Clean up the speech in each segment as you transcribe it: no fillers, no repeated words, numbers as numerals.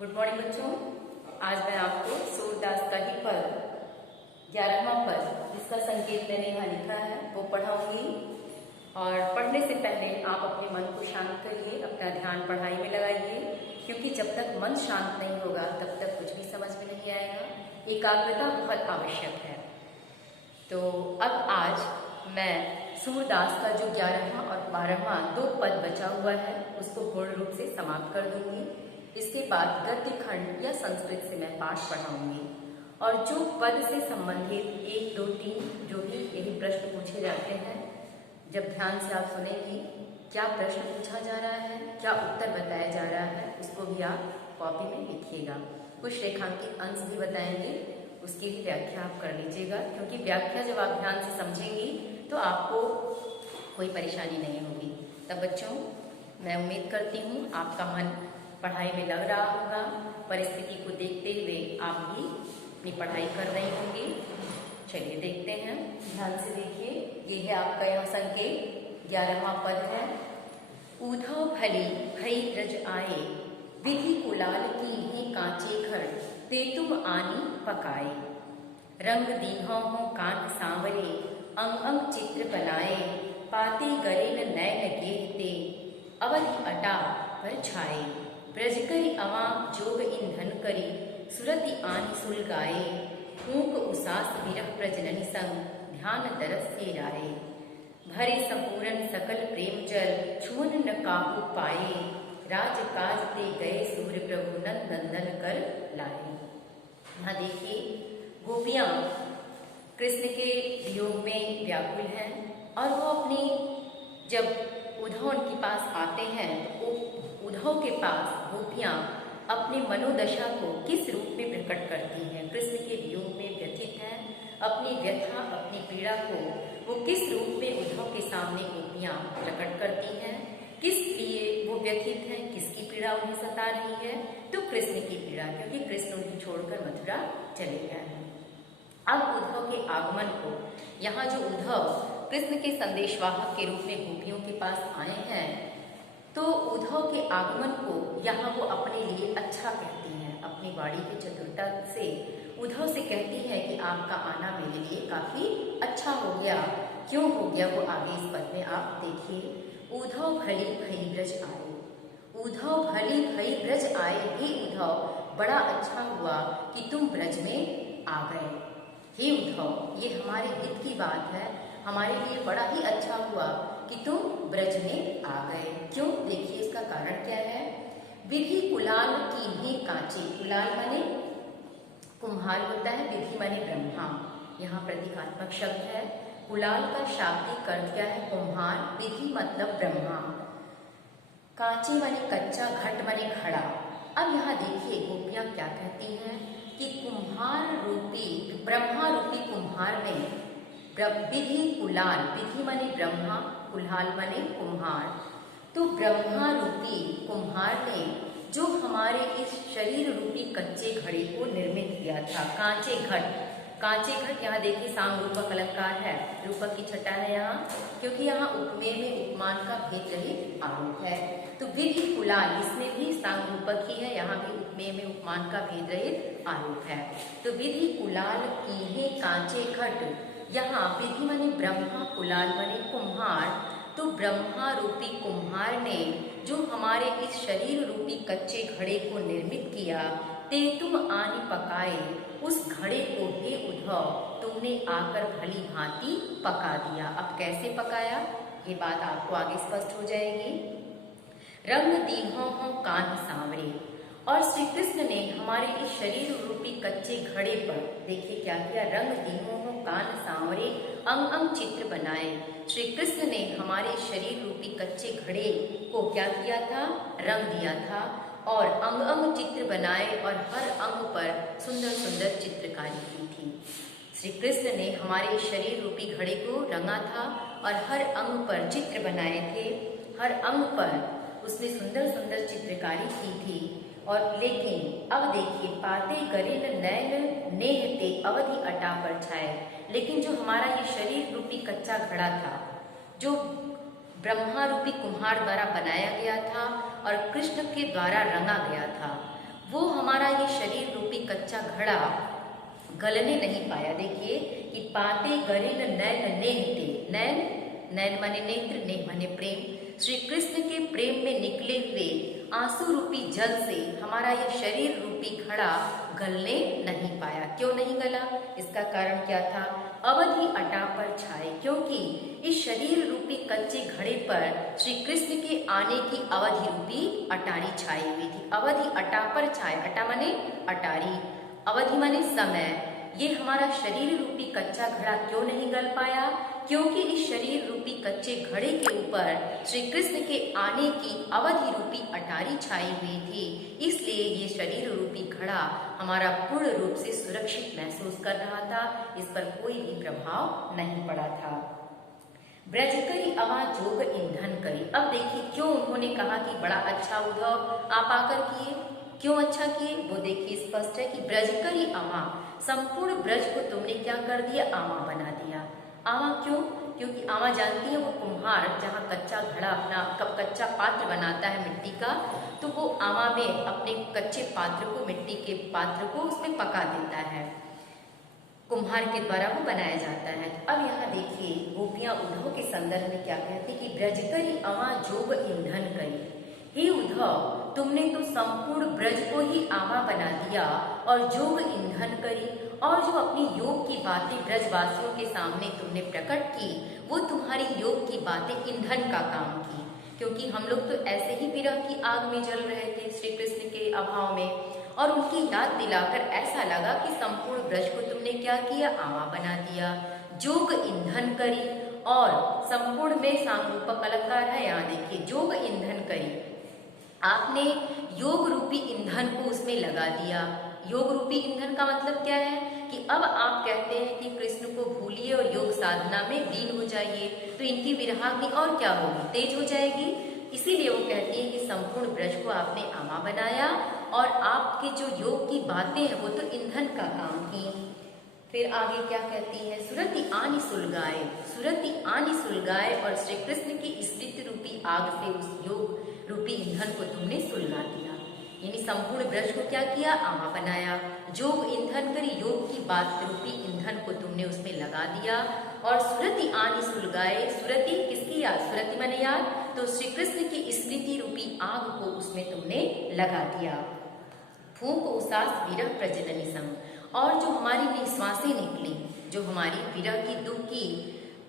Good morning बच्चों। आज मैं आपको सूरदास का ही पद 11वां पद जिसका संकेत मैंने यहाँ लिखा है वो पढ़ाऊंगी। और पढ़ने से पहले आप अपने मन को शांत करिए, अपना ध्यान पढ़ाई में लगाइए, क्योंकि जब तक मन शांत नहीं होगा तब तक कुछ भी समझ में नहीं आएगा। एकाग्रता बहुत आवश्यक है। तो अब आज मैं सूरदास का जो 11वां और 12वां दो पद बचा हुआ है उसको पूर्ण रूप से समाप्त कर दूंगी। इसके बाद गद्य खंड या संस्कृत से मैं पाठ पढ़ाऊंगी और जो पद से संबंधित 1, 2, 3 जो भी यही प्रश्न पूछे जाते हैं, जब ध्यान से आप सुनेंगी क्या प्रश्न पूछा जा रहा है, क्या उत्तर बताया जा रहा है, उसको भी आप कॉपी में लिखिएगा। कुछ रेखांकित अंश भी बताएंगे, उसकी भी व्याख्या आप कर लीजिएगा, क्योंकि व्याख्या जब आप ध्यान से समझेंगी तो आपको कोई परेशानी नहीं होगी। तब बच्चों, मैं उम्मीद करती हूँ आपका मन पढ़ाई में लग रहा होगा। परिस्थिति को देखते हुए आप भी अपनी पढ़ाई कर रही होंगी। चलिए देखते हैं, ध्यान से देखिए। ये है आपका यहाँ संकेत, 11वां पद है। ऊधव भली भई ब्रज आए, विधि कुलाल की ही कांचे घर, ते तुम आनी पकाए। रंग दीहों हो कान सांवरे, अंग अंग चित्र बनाए, पाते गरे न नैन गेरते, अवधि अटा पर छाए। ब्रज करी अवा जोग ईंधन करी, सुरति आनी सुलगाए। ऊक उसास विरह प्रजननी संग, ध्यान दरस से राय। भरे संपूर्ण सकल प्रेम जल, छुअन न काहू पाए। राज काज ते गए सूर्य प्रभु, नंद नंदन कर लाए। यहाँ देखिए, गोपियां कृष्ण के वियोग में व्याकुल हैं और वो अपनी जब उद्धव उनके पास आते हैं तो उद्धव के पास गोपियां अपनी मनोदशा को किस रूप में प्रकट करती हैं। कृष्ण के वियोग में व्यथित हैं, अपनी व्यथा अपनी पीड़ा को वो किस रूप में उद्धव के सामने गोपियां प्रकट करती हैं, किस लिए वो व्यथित हैं, किसकी पीड़ा उन्हें सता रही है। तो कृष्ण की पीड़ा, क्योंकि कृष्ण उन्हें छोड़कर मथुरा चले गए हैं। अब उद्धव के आगमन को, यहाँ जो उद्धव कृष्ण के संदेशवाहक के रूप में गोपियों के पास आए हैं, तो उद्धव के आगमन को यहाँ वो अपने लिए अच्छा कहती हैं। अपनी वाणी की चतुरता से उद्धव से कहती है कि आपका आना मेरे लिए काफी अच्छा हो गया। क्यों हो गया वो आगे इस पद में आप देखिए। उद्धव भली भई ब्रज आए, उद्धव भली भई ब्रज आए। हे उद्धव, बड़ा अच्छा हुआ कि तुम ब्रज में आ गए। हे उद्धव, ये हमारे हित की बात है, हमारे लिए बड़ा ही अच्छा हुआ कि तुम ब्रज में आ गए। क्यों? देखिए इसका कारण क्या है। विधि कुलाल की ही कांचे, कुलाल माने कुम्हार होता है, विधि माने ब्रह्मा, यहाँ प्रतीकात्मक शब्द है। कुलाल का शाब्दिक अर्थ क्या है? कुम्हार, विधि मतलब ब्रह्मा, कांचे माने कच्चा, घट माने घड़ा। अब यहाँ देखिए गोपियां क्या कहती हैं कि कुम्हार रूपी, ब्रह्मा रूपी कुम्हार ने विधि कुलाल, विधि माने ब्रह्मा, कुल्हाल माने कुम्हार, तो ब्रह्मा रूपी कुम्हार ने जो हमारे इस शरीर रूपी कच्चे घड़े को निर्मित किया था। कांचे घट, कांचे घट यहाँ देखिए साम रूपक अलंकार है, रूपक की छटा है यहाँ, क्योंकि यहाँ उपमेय में उपमान का भेद रहित आरोप है। तो विधि कुलाल, इसमें भी साम रूपक ही है, यहाँ भी उपमेय में उपमान का भेद रहित आरोप है। तो विधि कुलाल की ही कांचे घट, यहाँ विधि माने ब्रह्मा, कुलाल माने कुम्हार, तो ब्रह्मा रूपी कुम्हार ने जो हमारे इस शरीर रूपी कच्चे घड़े को निर्मित किया, ते तुम आनी पकाए, उस घड़े को हे उद्धव तुमने आकर भली भांति पका दिया। अब कैसे पकाया, ये बात आपको आगे स्पष्ट हो जाएगी। रंग दीहों हो कान सांवरे, और श्री कृष्ण ने हमारे इस शरीर रूपी कच्चे घड़े पर देखिए क्या किया। रंग दीहों हो कान सांवरे, अंग अंग चित्र बनाए। श्री कृष्ण ने हमारे शरीर रूपी कच्चे घड़े को क्या किया था? रंग दिया था और अंग अंग चित्र बनाए और हर अंग पर सुंदर सुंदर चित्रकारी की थी। श्री कृष्ण ने हमारे शरीर रूपी घड़े को रंगा था और हर अंग पर चित्र बनाए थे, हर अंग पर उसने सुंदर सुंदर चित्रकारी की थी। और लेकिन अब देखिए, पाते गरे नैन नेहते, अवधि अटा पर छाए। लेकिन जो हमारा ये शरीर रूपी कच्चा घड़ा था, जो ब्रह्मा रूपी कुम्हार द्वारा बनाया गया था और कृष्ण के द्वारा रंगा गया था, वो हमारा ये शरीर रूपी कच्चा घड़ा गलने नहीं पाया। देखिए कि पाते गरिन नैन नेहते, नैन नैन माने नेत्र, नेह माने प्रेम। श्री कृष्ण के प्रेम में निकले हुए आंसू रूपी जल से हमारा यह शरीर रूपी घड़ा गलने नहीं पाया। क्यों नहीं गला? इसका कारण क्या था? अवधि अटा पर छाए, क्योंकि इस शरीर रूपी कच्चे घड़े पर श्री कृष्ण के आने की अवधि रूपी अटारी छाई हुई थी। अवधि अटा पर छाए, अटा माने अटारी, अवधि माने समय। ये हमारा शरीर रूपी कच्चा घड़ा क्यों नहीं गल पाया? क्योंकि इस शरीर रूपी कच्चे घड़े के ऊपर श्री कृष्ण के आने की अवधि रूपी अटारी छाई हुई थी। इसलिए ये शरीर रूपी घड़ा हमारा पूर्ण रूप से सुरक्षित महसूस कर रहा था, इस पर कोई भी प्रभाव नहीं पड़ा था। ब्रज करी अवा जोग ईंधन करी। अब देखिए क्यों उन्होंने कहा कि बड़ा अच्छा उद्धव आप आकर किए, क्यों अच्छा किए वो देखिए स्पष्ट है कि ब्रज करी अवा, संपूर्ण ब्रज को तुमने क्या कर दिया? आवा बना दिया। आवा क्यों? क्योंकि आवा जानती है वो कुम्हार जहाँ कच्चा घड़ा अपना कच्चा पात्र बनाता है मिट्टी का, तो वो आवा में अपने कच्चे पात्र को, मिट्टी के पात्र को उसमें पका देता है, कुम्हार के द्वारा वो बनाया जाता है। अब यहाँ देखिए गोपियां उद्धव के संदर्भ में क्या कहती कि ब्रज करी अवा जोग ईंधन करी। हे उद्धव, तुमने तो संपूर्ण ब्रज को ही आवा बना दिया और जोग ईंधन करी, और जो अपनी योग की बातें ब्रजवासियों के सामने तुमने प्रकट की, वो तुम्हारी योग की बातें ईंधन का काम की। क्योंकि हम लोग तो ऐसे ही विरह की आग में जल रहे थे श्री कृष्ण के अभाव में, और उनकी याद दिलाकर ऐसा लगा कि संपूर्ण ब्रज को तुमने क्या किया? आवा बना दिया, जोग ईंधन करी। और संपूर्ण में सांगरूपक अलंकार है, यहाँ देखिए जोग ईंधन करी, आपने योग रूपी ईंधन को उसमें लगा दिया। योग रूपी ईंधन का मतलब क्या है कि अब आप कहते हैं कि कृष्ण को भूलिए और योग साधना में लीन हो जाइए, तो इनकी विरहाग्नि और क्या होगी? तेज हो जाएगी। इसीलिए वो कहती है कि संपूर्ण ब्रज को आपने आमा बनाया और आपके जो योग की बातें हैं वो तो ईंधन का काम की। फिर आगे क्या कहती है? सुरति आनी सुलगाए, सुरति आनी सुलगाए, और श्री कृष्ण की स्मृति रूपी आग से उस योग रूपी ईंधन को तुमने सुलगा दिया। यानी संपूर्ण ब्रज को क्या किया? आमा बनाया। जोग ईंधन करी, योग की बात रूपी ईंधन को तुमने उसमें लगा दिया। और सुरति आनी सुलगाए, सुरति किसकी याद? सुरति माने याद, तो श्री कृष्ण की स्मृति रूपी आग को उसमें तुमने लगा दिया। फूंक उसास विरह प्रजननी सम, और जो हमारी निश्वासें निकली, जो हमारी विरह की दुख की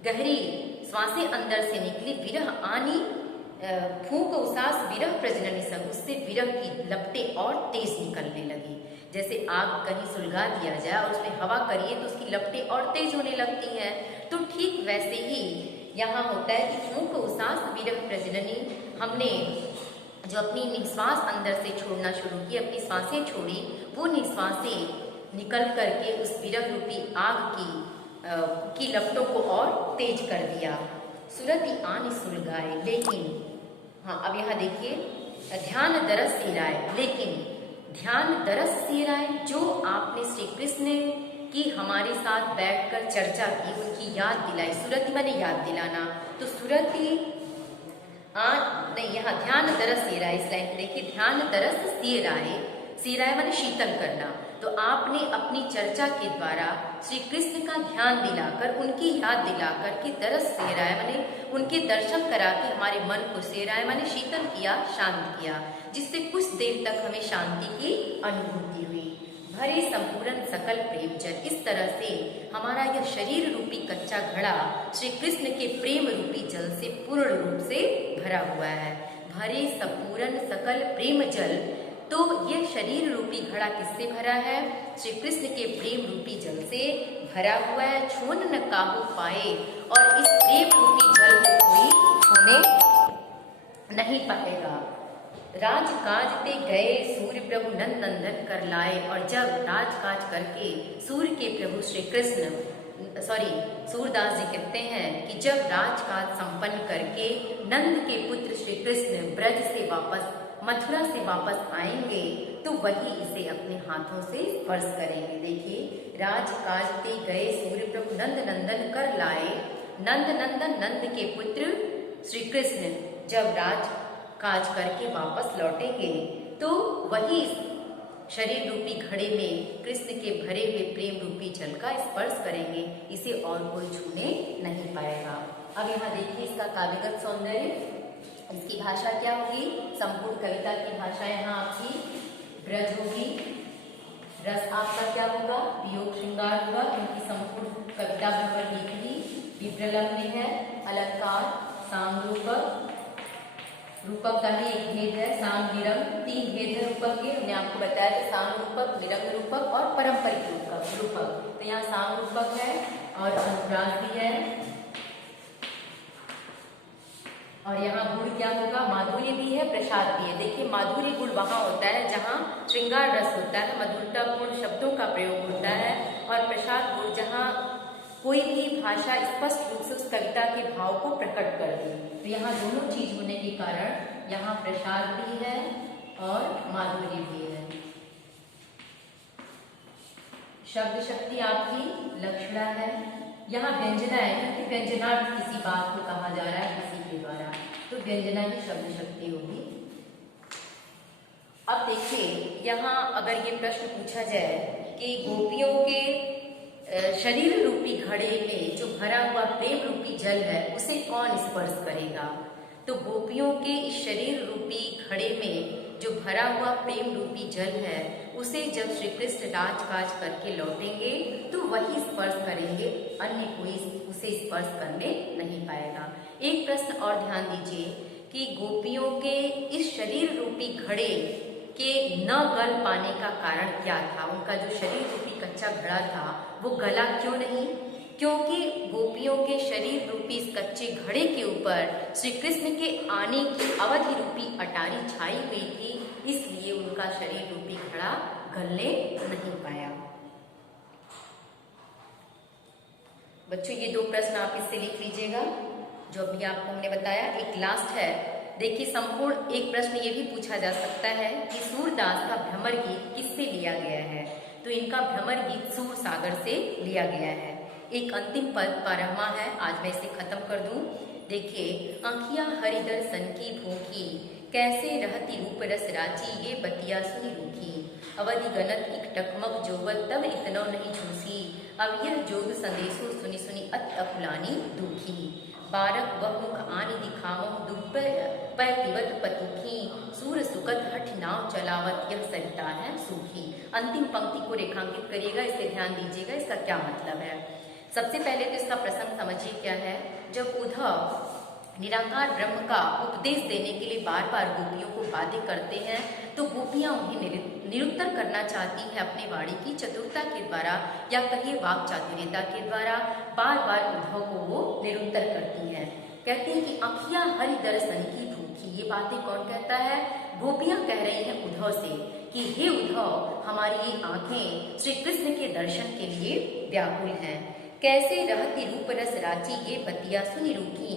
गहरी श्वासें अंदर से निकली, विरह आनी फूंक उसास विरह प्रजननी संग, उससे विरह की लपटें और तेज निकलने लगी। जैसे आग कहीं सुलगा दिया जाए और उसमें हवा करिए तो उसकी लपटें और तेज होने लगती हैं, तो ठीक वैसे ही यहाँ होता है कि फूंक उसास विरह प्रजननी, हमने जो अपनी निश्वास अंदर से छोड़ना शुरू की, अपनी सांसें छोड़ी, वो निश्वासें निकल करके उस विरह रूपी आग की लपटों को और तेज कर दिया। सुरति आनी सुलगाए, लेकिन हाँ अब यहाँ देखिए ध्यान दरस सिराए, लेकिन ध्यान दरस सिराए, जो आपने श्री कृष्ण की हमारे साथ बैठकर चर्चा की, उनकी याद दिलाई। सुरति माने याद दिलाना, तो सुरति नहीं, यहाँ ध्यान दरस सिराए, इस लाइन देखिए ध्यान दरस सिराए, सिराए माने शीतल करना। तो आपने अपनी चर्चा के द्वारा श्री कृष्ण का ध्यान दिलाकर, उनकी याद दिलाकर कि दरस सेराय माने उनके दर्शन करा के हमारे मन को सेराय माने शीतल किया, शांत किया, जिससे कुछ देर तक हमें शांति की अनुभूति हुई। भरे संपूर्ण सकल प्रेम जल, इस तरह से हमारा यह शरीर रूपी कच्चा घड़ा श्री कृष्ण के प्रेम रूपी जल से पूर्ण रूप से भरा हुआ है। भरे संपूर्ण सकल प्रेम जल, तो यह शरीर रूपी घड़ा किससे भरा है? श्री कृष्ण के प्रेम रूपी जल से भरा हुआ है। छून न काहू पाए, और इस प्रेम रूपी जल को कोई छूने नहीं पाएगा। राजकाज ते गए सूर्य प्रभु नंद नंदन कर लाए, और जब राजकाज करके सूर्य के प्रभु श्री कृष्ण सूरदास जी कहते हैं कि जब राजकाज संपन्न करके नंद के पुत्र श्री कृष्ण ब्रज से वापस, मथुरा से वापस आएंगे, तो वही इसे अपने हाथों से स्पर्श करेंगे। देखिए राजकाज ते गए सूर्य प्रभु नंद नंदन कर लाए, नंद नंदन नंद के पुत्र श्री कृष्ण जब राजकाज करके वापस लौटेंगे, तो वही शरीर रूपी घड़े में कृष्ण के भरे हुए प्रेम रूपी जल का स्पर्श करेंगे, इसे और कोई छूने नहीं पाएगा। अब यहाँ देखिए इसका काव्यगत सौंदर्य, इसकी भाषा क्या होगी? संपूर्ण कविता की भाषा यहाँ आपकी ब्रज होगी। रस आपका क्या होगा? वियोग श्रृंगार होगा, क्योंकि संपूर्ण कविता भ्रमर गीत ही विप्रलंब में है। अलंकार सामरूपक, रूपक का ही एक भेद है, साम विरंग, 3 भेद है रूपक के। हमने आपको बताया कि साम रूपक, विरंग रूपक और पारंपरिक रूपक। तो यहाँ साम रूपक है और अनुप्रास भी है। और यहाँ गुण क्या होगा? माधुर्य भी है, प्रसाद भी है। देखिए माधुर्य गुण वहां होता है जहाँ श्रृंगार रस होता है, मधुरता पूर्ण शब्दों का प्रयोग होता है, और प्रसाद गुण जहाँ कोई भी भाषा स्पष्ट रूप से उस कविता के भाव को प्रकट कर दे। तो यहाँ दोनों चीज होने के कारण यहाँ प्रसाद भी है और माधुर्य भी है। शब्द शक्ति आपकी लक्षणा है। यहाँ व्यंजना है, क्योंकि व्यंजनार्थ किसी बात को कहा जा रहा है किसी के द्वारा, तो व्यंजना की शब्द शक्ति होगी। अब देखिए यहाँ अगर ये प्रश्न पूछा जाए कि गोपियों के शरीर रूपी घड़े में जो भरा हुआ प्रेम रूपी जल है उसे कौन स्पर्श करेगा? तो गोपियों के इस शरीर रूपी घड़े में जो भरा हुआ प्रेम रूपी जल है उसे जब श्री कृष्ण राजकाज करके लौटेंगे तो वही स्पर्श करेंगे, अन्य कोई उसे स्पर्श करने नहीं पाएगा। एक प्रश्न और ध्यान दीजिए कि गोपियों के इस शरीर रूपी घड़े के न गल पाने का कारण क्या था? उनका जो शरीर रूपी कच्चा घड़ा था वो गला क्यों नहीं? क्योंकि गोपियों के शरीर रूपी इस कच्चे घड़े के ऊपर श्री कृष्ण के आने की अवधि रूपी अटारी छाई हुई थी, इसलिए उनका शरीर रूपी घड़ा गलने नहीं पाया। बच्चों ये 2 प्रश्न आप इससे लिख लीजिएगा जो अभी आपको हमने बताया। एक लास्ट है, देखिए संपूर्ण एक प्रश्न ये भी पूछा जा सकता है कि सूरदास का भ्रमर गीत किससे लिया गया है? तो इनका भ्रमर गीत सूर सागर से लिया गया है। एक अंतिम पद 12वां है, आज मैं इसे खत्म कर दूं। देखिए, आँखियां हरि दर्शन की भूखी, कैसे रहती रूप रस राची, ये बतिया सुनी रूखी। अवधि गणत इक टकमक जोवत, तब इतनो नहीं झूसी, अब यह जोग संदेशो सुनी सुनी अति अकुलानी दुखी। बारक वह मुख आनि दिखावो, दुर्पय पय पिबत पतुखी, सूर सुकत हठ नाव चलावत, यह सरिता है सूखी। अंतिम पंक्ति को रेखांकित करिएगा, इसे ध्यान दीजिएगा, इसका क्या मतलब है। सबसे पहले तो इसका प्रसंग समझिए क्या है। जब उद्धव निराकार ब्रह्म का उपदेश देने के लिए बार बार गोपियों को बाध्य करते हैं तो गोपियां उन्हें निरुत्तर करना चाहती हैं अपने वाणी की चतुरता के द्वारा, या कहिए वाक चातुर्यता के द्वारा बार बार उद्धव को वो निरुत्तर करती हैं। कहती हैं कि आँखियां हरि दर्शन की भूखी। ये बातें कौन कहता है? गोपियां कह रही हैं उद्धव से कि हे उद्धव, हमारी ये आंखें श्री कृष्ण के दर्शन के लिए व्याकुल हैं। कैसे रहती रूप रस राची, ये बतिया सुनी रूखी।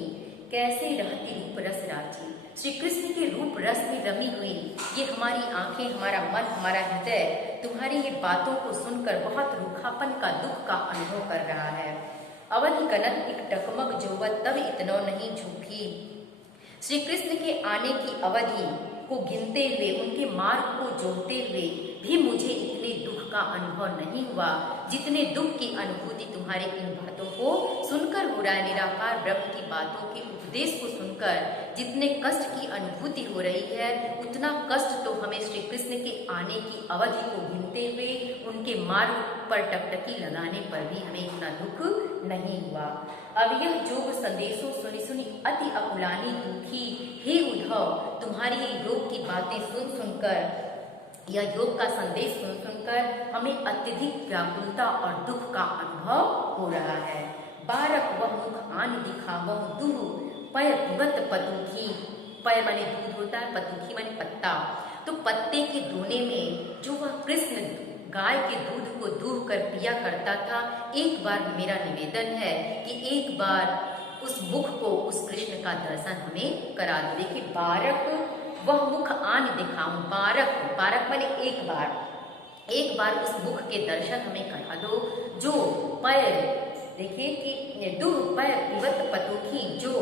कैसे रहती रूप रस राची, श्री कृष्ण के रूप रस में रमी हुई ये हमारी आंखें, हमारा मन, हमारा हृदय तुम्हारी ये बातों को सुनकर बहुत रूखापन का, दुख का अनुभव कर रहा है। अवधि कनक एक टकमक जोवत, तब इतनो नहीं झूठी। श्री कृष्ण के आने की अवधि को गिनते हुए, उनके मार्ग को जोड़ते हुए भी मुझे इतने दुख का अनुभव नहीं हुआ जितने दुख की अनुभूति तुम्हारे इन बातों को सुनकर हो रहा है। निराकार ब्रह्म की बातों के उपदेश को सुनकर जितने कष्ट की अनुभूति हो रही है, उतना कष्ट तो हमें श्री कृष्ण के आने की अवधि को गिनते हुए, उनके मार्ग पर टकटकी लगाने पर भी हमें इतना दुख नहीं हुआ। अब यह जोग संदेशों सुनी सुनी अति अकुलानी दुखी। हे उद्धव, तुम्हारी ये योग की बातें सुन सुनकर, यह योग का संदेश सुन सुनकर हमें अत्यधिक व्याकुलता और दुख का अनुभव हो रहा है। बारक वह मुख आन दिखावह, दुह पय पिबत पतुखी। पय माने दूध होता है, पतुखी माने पत्ता। तो पत्ते के दोने में जो वह कृष्ण गाय के दूध को दूह कर पिया करता था, एक बार मेरा निवेदन है कि एक बार उस मुख को, उस कृष्ण का दर्शन हमें करा दो। देखिए, बारक वह मुख आन दिखाऊं, बारक, बारक माने एक बार उस मुख के दर्शन हमें करा दो जो पय, देखिए कि दूध पय पिबत पतुखी, जो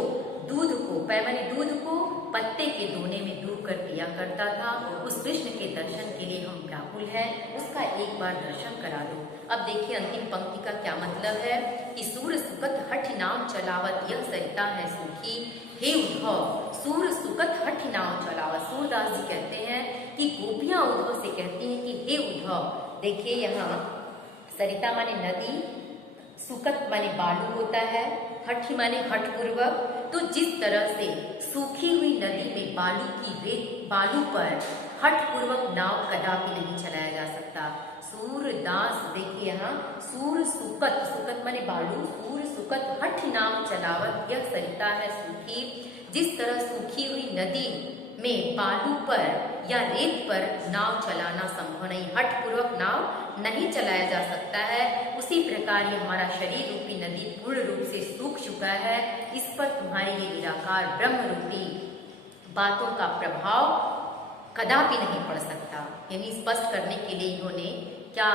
दूध को, पय माने दूध को, पत्ते के दोने में डूब कर पिया करता था। उस कृष्ण के दर्शन के लिए हम व्याकुल हैं, उसका एक बार दर्शन करा दो। अब देखिए अंतिम पंक्ति का क्या मतलब है कि सूर सुकत हठ नाम चलावत यह सरिता है सूखी। हे उद्धव, सूर सुकत हठ नाम चलावत। सूरदास जी कहते हैं कि गोपियां उद्धव से कहती हैं कि हे उद्धव, देखिए यहाँ सरिता माने नदी, सुकत माने बालू होता है, हठ माने हठ पूर्वक। तो जिस तरह से सूखी हुई नदी में बालू पर हठ पूर्वक नाव कदापि नहीं चलाया जा सकता। सूरदास देखिए यहाँ सूर सुकत, सुकत माने बालू, सूर सुकत हठ नाव चलावत यह सरिता है सूखी। जिस तरह सूखी हुई नदी में बालू पर या रेत पर नाव चलाना संभव नहीं, हठ पूर्वक नाव नहीं चलाया जा सकता है, उसी प्रकार ये हमारा शरीर रूपी नदी पूर्ण रूप से सूख चुका है। इस पर तुम्हारी ये निराकार ब्रह्म रूपी बातों का प्रभाव कदापि नहीं पड़ सकता। यानी स्पष्ट करने के लिए इन्होंने क्या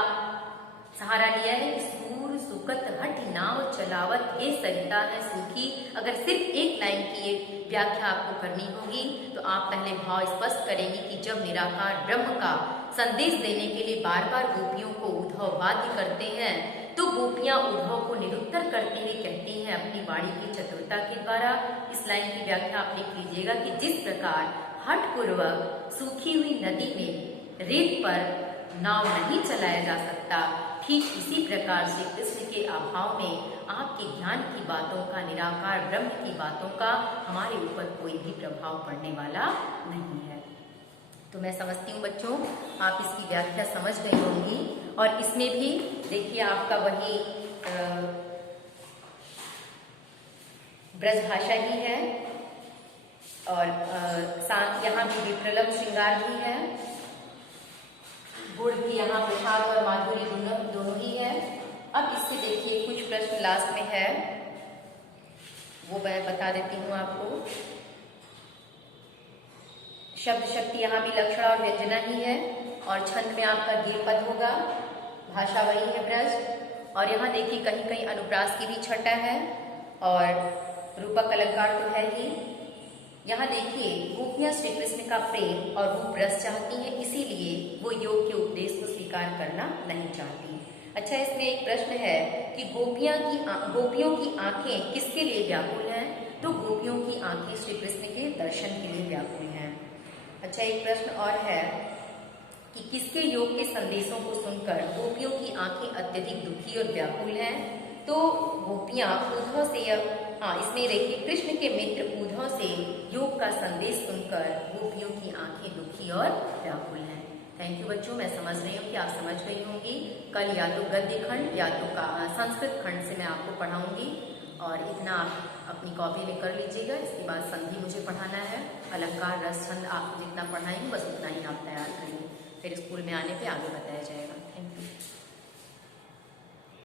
सहारा लिया है कि सूर सुकत हठ नाव चलावत ये सरिता है सूखी। अगर सिर्फ एक लाइन की ये व्याख्या आपको करनी होगी तो आप पहले भाव स्पष्ट करेंगे कि जब निराकार ब्रह्म का संदेश देने के लिए बार बार गोपियों को उद्धव बाध्य करते हैं तो गोपियां उद्धव को निरुत्तर करते हुए कहती हैं अपनी वाणी की चतुरता के द्वारा। इस लाइन की व्याख्या आप लिख लीजिएगा कि जिस प्रकार हठ पूर्वक सूखी हुई नदी में रेत पर नाव नहीं चलाया जा सकता, ठीक इसी प्रकार से कृष्ण के अभाव में आपके ज्ञान की बातों का, निराकार ब्रह्म की बातों का हमारे ऊपर कोई भी प्रभाव पड़ने वाला नहीं है। तो मैं समझती हूँ बच्चों आप इसकी व्याख्या समझ गई होंगी। और इसमें भी देखिए आपका वही ब्रजभाषा ही है और यहाँ भी विप्रलभ श्रृंगार भी है, गुड़ भी यहाँ प्रसाद और माधुरी दोनों ही है। अब इससे देखिए कुछ प्रश्न लास्ट में है वो मैं बता देती हूँ आपको। शब्द शक्ति यहाँ भी लक्षण और व्यंजना ही है और छंद में आपका गे पद होगा, भाषा वही है ब्रज। और यहाँ देखिए कहीं कहीं अनुप्रास की भी छटा है और रूपक अलंकार तो है ही। यहाँ देखिए गोपियां श्री कृष्ण का प्रेम और रूप रस चाहती हैं, इसीलिए वो योग के उपदेश को स्वीकार करना नहीं चाहती। अच्छा इसमें एक प्रश्न है कि गोपियों की आंखें किसके लिए व्याकुल हैं? तो गोपियों की आंखें श्री कृष्ण के दर्शन के लिए व्याकुल हैं। अच्छा एक प्रश्न और है कि किसके योग के संदेशों को सुनकर गोपियों की आंखें अत्यधिक दुखी और व्याकुल हैं? तो गोपियां उद्धव से इसमें देखिए कृष्ण के मित्र उद्धव से योग का संदेश सुनकर गोपियों की आंखें दुखी और व्याकुल हैं। थैंक यू बच्चों, मैं समझ रही हूँ कि आप समझ गई होंगी। कल या तो गद्य खंड या तो संस्कृत खंड से मैं आपको पढ़ाऊंगी और इतना आप अपनी कॉपी में कर लीजिएगा। इसके बाद संधि मुझे पढ़ाना है, अलंकार रस छंद आपको जितना पढ़ाएंगे बस उतना ही आप तैयार करेंगे, फिर स्कूल में आने पे आगे बताया जाएगा। Thank you.